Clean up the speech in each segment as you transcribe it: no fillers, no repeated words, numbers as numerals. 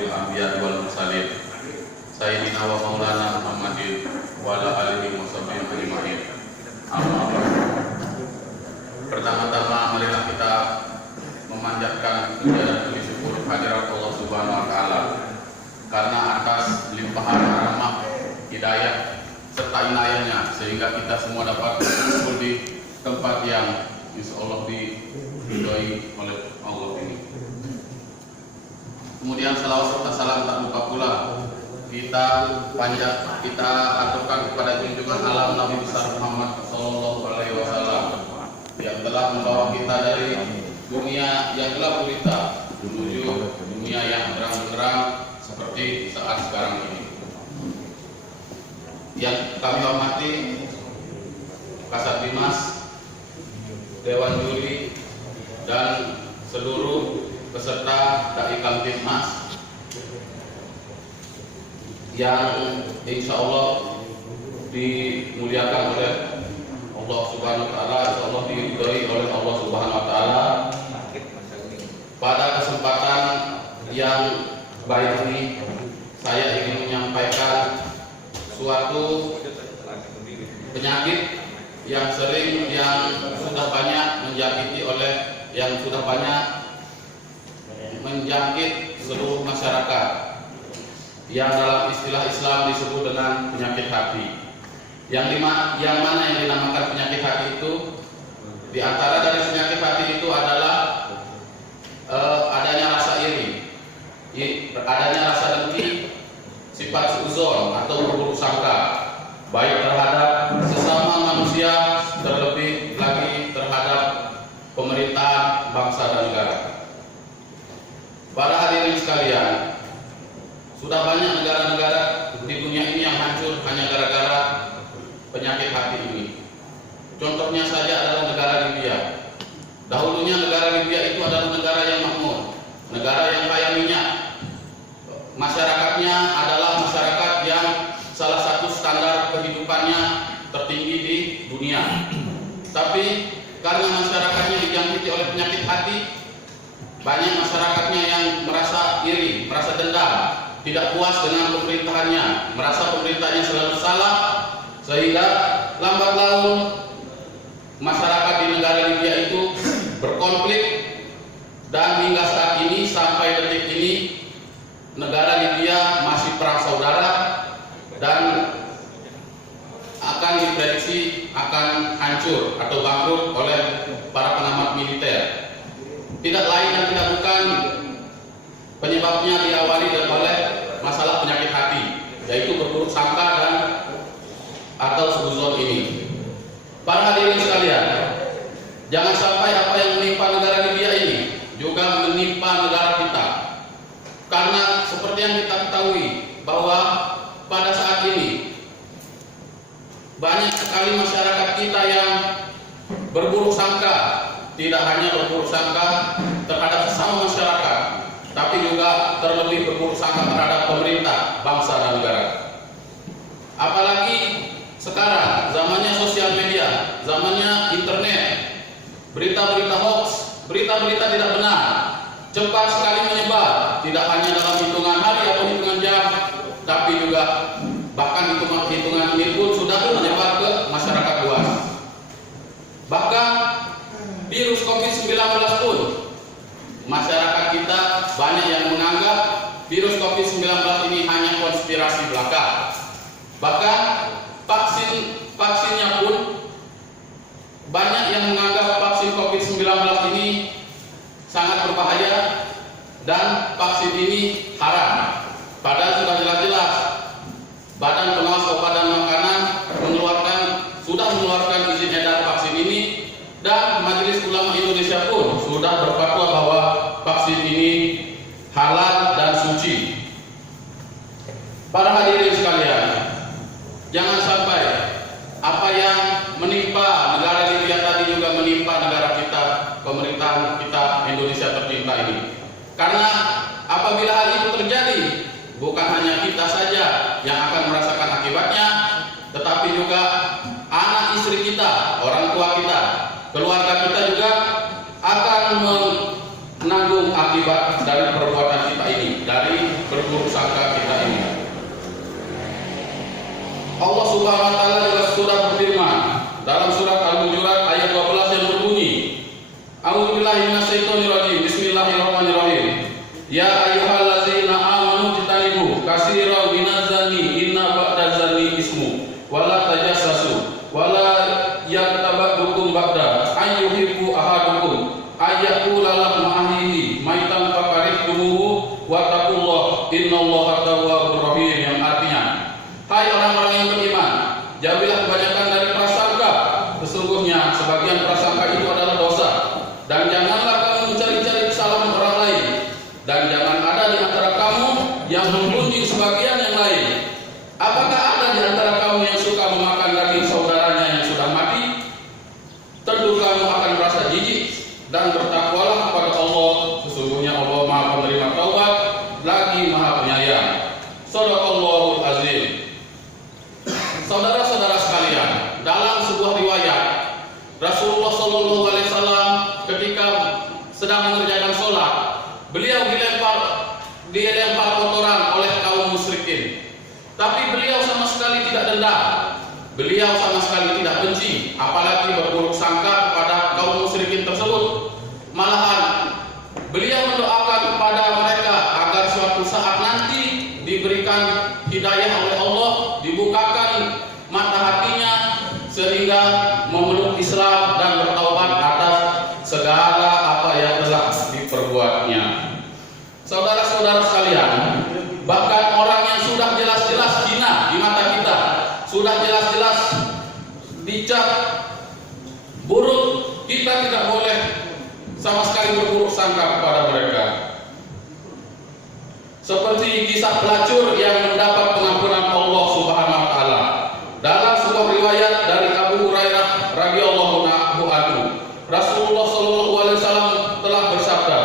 asrafil anbiya wal mursalin sayyidina wa maulana Muhammadin wa ala alihi wa sahbihi ajma'in. Amma ba'd. Pertama-tama marilah kita memanjatkan puja dan puji syukur kehadirat Allah Subhanahu wa taala karena atas limpahan rahmat, hidayah serta inayahnya sehingga kita semua dapat berkumpul di tempat yang insyaallah diridhoi oleh Allah ini. Kemudian salawat serta salam tak lupa pula kita aturkan kepada junjungan alam Nabi besar Muhammad sallallahu alaihi wasallam yang telah membawa kita dari dunia yang gelap gulita menuju dunia yang terang-terang seperti saat sekarang ini. Yang kami hormati Kasat Bimas, Dewan Juri, dan seluruh peserta Dai Kamtibmas yang insya Allah dimuliakan oleh Allah Subhanahu wa taala, insya Allah diridhoi oleh Allah Subhanahu wa taala. Pada kesempatan yang baik ini saya ingin menyampaikan suatu penyakit yang sudah banyak menjangkit seluruh masyarakat yang dalam istilah Islam disebut dengan penyakit hati. Yang mana yang dinamakan penyakit hati itu, di antara dari penyakit hati itu adalah adanya rasa iri, adanya rasa dengki, sifat suudzon atau berburuk sangka, baik terhadap sesama manusia, terlebih lagi terhadap pemerintahan bangsa dan negara. Para hadirin sekalian, sudah banyak negara-negara di dunia ini yang hancur hanya gara-gara penyakit hati ini. Contohnya saja adalah negara Libya. Dahulunya negara Libya itu adalah negara yang makmur, negara yang kaya minyak. Masyarakatnya adalah masyarakat yang salah satu standar kehidupannya tertinggi di dunia. Tapi karena masyarakatnya dijangkiti oleh penyakit hati, banyak masyarakatnya yang merasa iri, merasa dendam, tidak puas dengan pemerintahannya, merasa pemerintahnya selalu salah, sehingga lambat laun masyarakat di negara Libya itu berkonflik, dan hingga saat ini sampai detik ini negara Libya masih perang saudara dan akan diprediksi akan hancur atau bangkrut oleh para pengamat militer. Tidak lain dan tidak bukan penyebabnya diawali oleh masalah penyakit hati, yaitu berburuk sangka dan atau suudzon ini. Para hadirin sekalian, jangan sampai apa yang menimpa negara Libya ini juga menimpa negara kita. Karena seperti yang kita ketahui bahwa pada saat ini banyak sekali masyarakat kita yang berburuk sangka, tidak hanya berburuk sangka terhadap sesama masyarakat, tapi juga terlebih berburuk sangka terhadap pemerintah, bangsa dan negara. Apalagi sekarang zamannya sosial media, zamannya internet, berita-berita hoax, berita-berita tidak benar cepat sekali menyebar, tidak hanya dalam hitungan hari atau hitungan jam, tapi juga bahkan hitungan menit pun sudah menyebar ke masyarakat luas. Bahkan virus COVID-19 pun masyarakat kita banyak yang menganggap virus COVID-19 ini hanya konspirasi belaka. Bahkan vaksinnya pun banyak yang menganggap vaksin COVID-19 ini sangat berbahaya dan vaksin ini haram. Padahal sudah jelas-jelas Badan Pengawas Obat dan Makanan sudah mengeluarkan izin edar vaksin ini, dan Majelis Ulama Indonesia pun sudah berfatwa bahwa vaksin ini halal dan suci. Para hadirin sekalian, jangan sampai apa yang menimpa negara Libya tadi juga menimpa negara kita, pemerintahan kita Indonesia tercinta ini. Karena apabila hal itu terjadi, bukan hanya kita saja yang akan merasakan akibatnya, tetapi juga anak istri kita, orang tua kita, keluarga kita juga akan menanggung akibat dari perbuatan kita ini, dari Ya ayyuhallazina amanu jtanibu katsiran minadz-dzanni inna ba'dadz-dzanni ismu wala tajassasu wala yaktabadukum ba'da ayyuhibbu ahadukum ayyakula lahu ma'ahihi maitan fakarihtumuhu wattaqullah innallaha tawwabur rahim, yang artinya, hai orang-orang yang beriman, jauhilah kebanyakan dari prasangka, sesungguhnya sebagian prasangka itu adalah dosa, dan janganlah kamu mencari-cari kesalahan orang lain, dan jangan ada di antara kamu yang membunuh sebagian yang lain. Apakah ada di antara kamu yang suka memakan daging saudaranya yang sudah mati? Tentu kamu akan merasa jijik, dan bertakwalah kepada Allah, sesungguhnya Allah Maha Penerima Taubat lagi Maha Penyayang. Shadaqallahul Azim. Saudara-saudara sekalian, dalam sebuah riwayat Rasulullah Shallallahu Alaihi Wasallam ketika sedang mengerjakan sholat, beliau dilempar kotoran oleh kaum musyrikin, tapi beliau sama sekali tidak dendam, beliau sama sekali tidak benci, apalagi berburuk sangka kepada kaum musyrikin tersebut. Malahan beliau mendoakan kepada mereka agar suatu saat nanti diberikan hidayah oleh Allah, dibukakan mata hatinya sehingga memeluk Islam dan bertaubat atas segala apa yang telah diperbuatnya. Saudara-saudara sekalian, bahkan orang yang sudah jelas-jelas hina di mata kita, sudah jelas-jelas dicap buruk, kita tidak boleh sama sekali berburuk sangka kepada mereka. Seperti kisah pelacur yang mendapat pengampunan Allah Subhanahu wa taala. Dalam sebuah riwayat dari Abu Hurairah radhiyallahu anhu, Rasulullah sallallahu alaihi wasallam telah bersabda,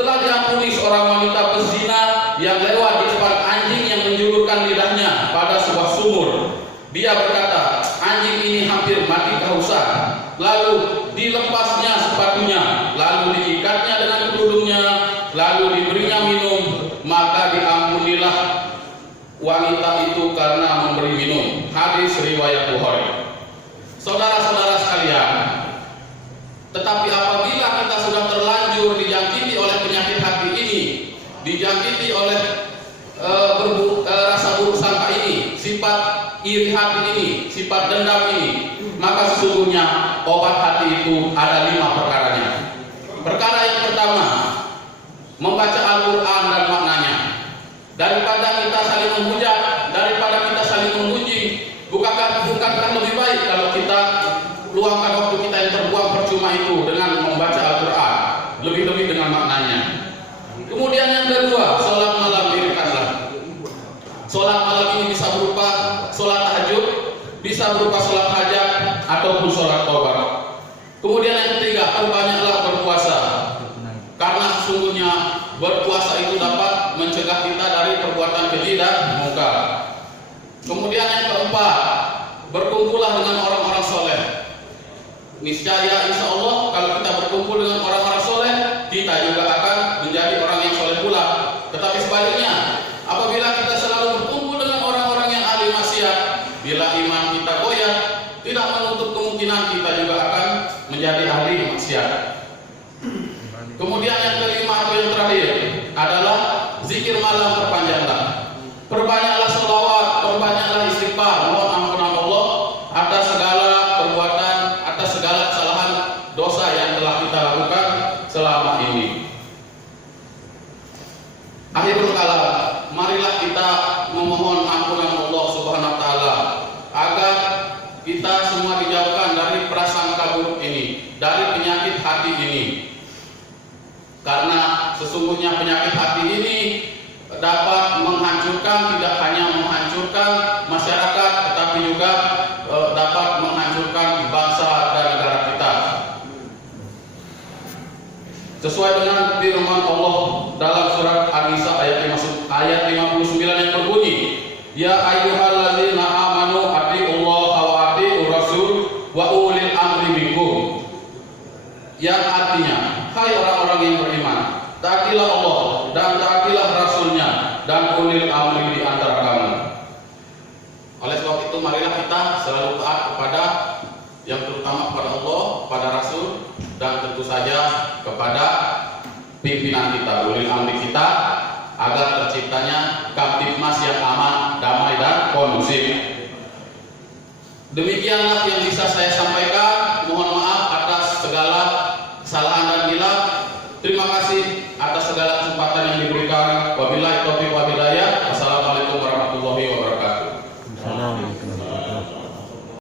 telah diampuni seorang wanita pezina yang lewat di depan anjing yang menjulurkan lidahnya pada sebuah sumur. Dia berkata, anjing ini hampir mati kehausan. Lalu dilepasnya sepatunya, lalu diikatnya dengan kerudungnya, lalu diberinya minum, maka diampunilah wanita itu karena memberi minum. Hadis riwayat Bukhari. Saudara-saudara sekalian, tetapi apabila kita sudah terlanjur dijangkiti oleh penyakit hati ini, dijangkiti oleh rasa buruk sangka ini, sifat iri hati ini, sifat dendam ini, maka sesungguhnya obat hati itu ada 5 perkaranya. Perkara yang pertama, membaca Al-Quran dan maknanya. Daripada kita saling menghujat, daripada kita saling memuji, bukankah lebih baik kalau kita luangkan waktu kita yang terbuang percuma itu dengan membaca Al-Quran, lebih-lebih dengan maknanya. Kemudian yang kedua, sholat malam dirikanlah. Sholat malam ini bisa berupa sholat tahajud, bisa berupa sholat hajat, ataupun sholat taubat. Kemudian yang ketiga, perbanyaklah berpuasa, karena sesungguhnya berpuasa itu dapat mencegah kita dari perbuatan keji dan mungkar. Kemudian yang keempat, berkumpullah dengan orang-orang soleh. Niscaya insya Allah kalau kita berkumpul dengan orang-orang soleh, kita juga akan menjadi orang yang soleh pula. Tetapi sebaliknya, apabila kita selalu berkumpul dengan orang-orang yang ahli maksiat, bila iman kita goyah, tidak menutup kemungkinan kita juga akan menjadi ahli maksiat. Kemudian yang kelima atau yang terakhir adalah zikir malam, perpanjanglah. Perbanyaklah sholawat, perbanyaklah istighfar, mohon ampunan Allah atas segala perbuatan, atas segala kesalahan dosa yang telah kita lakukan selama ini. Akhirul kalam, marilah kita memohon ampunan Allah Subhanahu wa taala agar kita semua dijauhkan dari prasangka buruk ini, dari penyakit hati ini. Karena sesungguhnya penyakit hati ini dapat menghancurkan, tidak hanya menghancurkan masyarakat, tetapi juga dapat menghancurkan bangsa dan negara kita. Sesuai dengan firman Allah dalam surat An-Nisa ayat 59 yang berbunyi, ya ayyuhallazina amanu atiullaha wa atiur rasul wa ulil amri minkum. Yang artinya, hai orang-orang yang beriman, taatilah Allah dan taatilah Rasulnya dan ulil amri di antara kamu. Oleh sebab itu, marilah kita selalu taat kepada yang terutama kepada Allah, kepada Rasul, dan tentu saja kepada pimpinan kita, ulil amri kita, agar terciptanya Kamtibmas yang aman, damai dan kondusif. Demikianlah yang bisa saya sampaikan. Mohon maaf atas segala kesalahan dan hilaf. Terima kasih atas segala kesempatan yang diberikan. Wabillahi